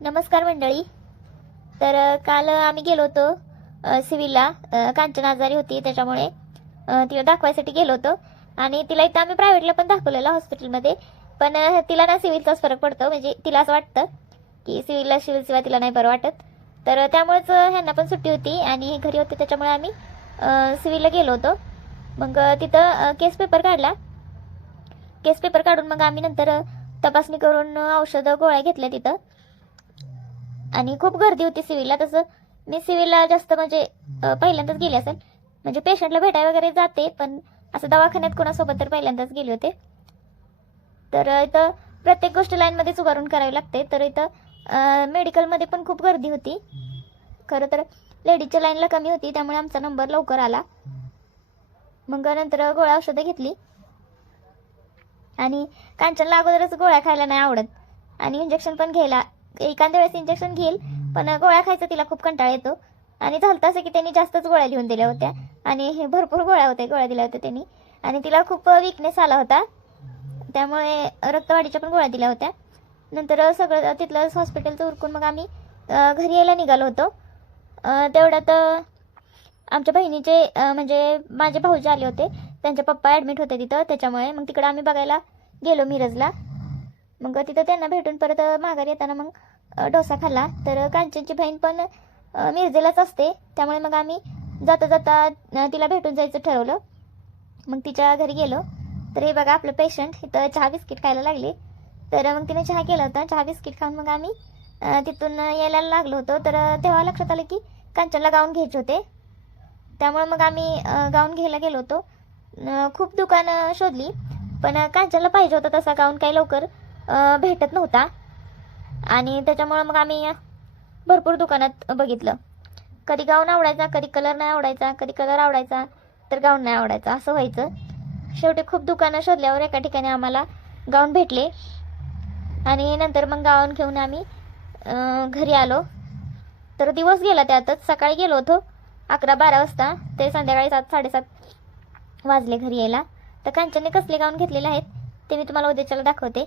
नमस्कार मंडळी. तर काल आम्ही गेलो होतो सिव्हिलला. कांचन आजारी होती त्याच्यामुळे तिला दाखवायसाठी गेलो होतो. आणि तिला इथं आम्ही प्रायव्हेटला पण दाखवलेलं हॉस्पिटलमध्ये. पण तिला ना सिव्हिलचाच फरक पडतो. म्हणजे तिला असं वाटतं की सिव्हिलशिवाय तिला नाही बरं वाटत. तर त्यामुळेच ह्यांना पण सुट्टी होती आणि घरी होते, त्याच्यामुळे आम्ही सिव्हिलला गेलो होतो. मग तिथं केस पेपर काढला. केस पेपर काढून मग आम्ही नंतर तपासणी करून औषधं गोळ्या घेतल्या तिथं. आणि खूप गर्दी होती सिव्हिलला. तसं मी सिव्हिलला जास्त म्हणजे पहिल्यांदाच गेले असेल. म्हणजे पेशंटला भेटाय वगैरे जाते, पण असं दवाखान्यात कोणासोबत तर पहिल्यांदाच गेले होते. तर इथं प्रत्येक गोष्ट लाईनमध्येच उभारून करावी लागते. तर इथं मेडिकलमध्ये पण खूप गर्दी होती. खरं तर लेडीजच्या लाईनला कमी होती, त्यामुळे आमचा नंबर लवकर आला. मग नंतर गोळ्या औषधं घेतली. आणि कांचनला अगोदरच गोळ्या खायला नाही आवडत आणि इंजेक्शन पण घ्यायला एखाद्या वेळेस इंजेक्शन घेईल, पण गोळ्या खायचा तिला खूप कंटाळा येतो. आणि झालं असं की त्यांनी जास्तच गोळ्या लिहून दिल्या होत्या आणि हे भरपूर गोळ्या दिल्या होत्या त्यांनी. आणि तिला खूप विकनेस आला होता, त्यामुळे रक्तवाढीच्या पण गोळ्या दिल्या होत्या. नंतर सगळं तिथलं हॉस्पिटलचं उरकून मग आम्ही घरी यायला निघालो होतो. तेवढ्यात आमच्या बहिणीचे म्हणजे माझे भाऊजी आले होते. त्यांचे पप्पा ॲडमिट होते तिथं, त्याच्यामुळे मग तिकडं आम्ही बघायला गेलो मिरजला. मग तिथं त्यांना भेटून परत माघारी येताना मग डोसा खाल्ला. तर कांचनची बहीण पण मिरजेलाच असते, त्यामुळे मग आम्ही जाता जाता तिला भेटून जायचं ठरवलं. मग तिच्या घरी गेलो. तर हे बघा आपलं पेशंट इथं चहा बिस्किट खायला लागले. तर मग तिने चहा केला होता. चहा बिस्किट खाऊन मग आम्ही तिथून यायला लागलो होतो. तर तेव्हा लक्षात आलं की कांचनला गाऊन घ्यायचे होते, त्यामुळे मग आम्ही गाऊन घ्यायला गेलो होतो. खूप दुकानं शोधली, पण कांचनला पाहिजे होता तसा गाऊन काही लवकर भेटत नव्हता. आणि त्याच्यामुळं मग आम्ही भरपूर दुकानात बघितलं. कधी गाऊन आवडायचा, कधी कलर नाही आवडायचा, कधी कलर आवडायचा तर गाऊन नाही आवडायचा, असं व्हायचं. शेवटी खूप दुकानं शोधल्यावर एका ठिकाणी आम्हाला गाऊन भेटले आणि नंतर मग गाऊन घेऊन आम्ही घरी आलो. तर दिवस गेला त्यातच. सकाळी गेलो होतो 11-12 वाजता, ते संध्याकाळी 7-7:30 वाजले घरी यायला. तर कांचनने कसले गाऊन घेतलेले आहेत ते मी तुम्हाला उद्याच्याला दाखवते.